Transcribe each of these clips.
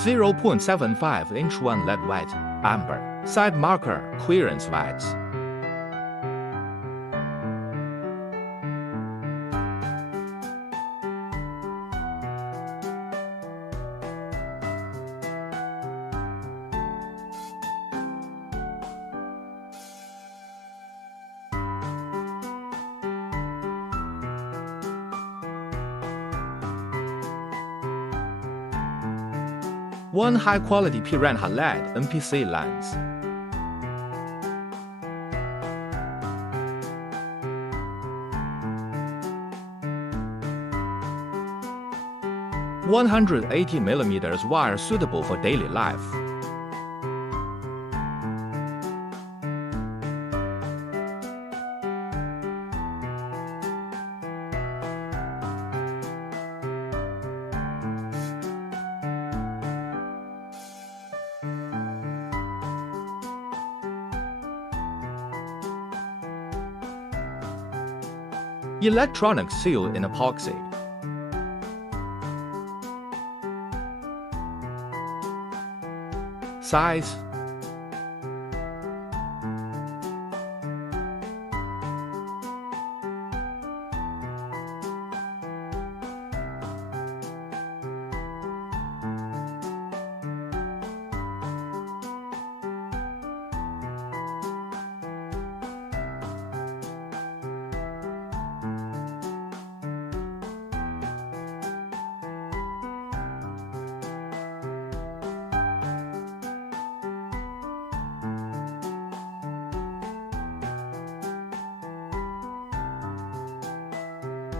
0.75-inch 1 LED white, amber, side marker, clearance whites. One high-quality Piranha LED NPC lens. $180mm wire suitable for daily life. Electronics sealed in epoxy. Size.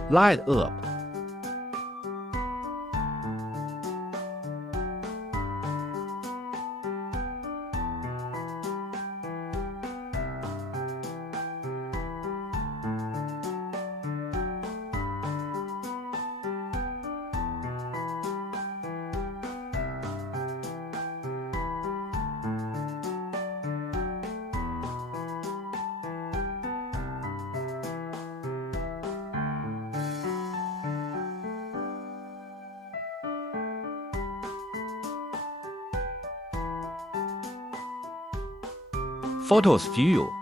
Light up. Photos view.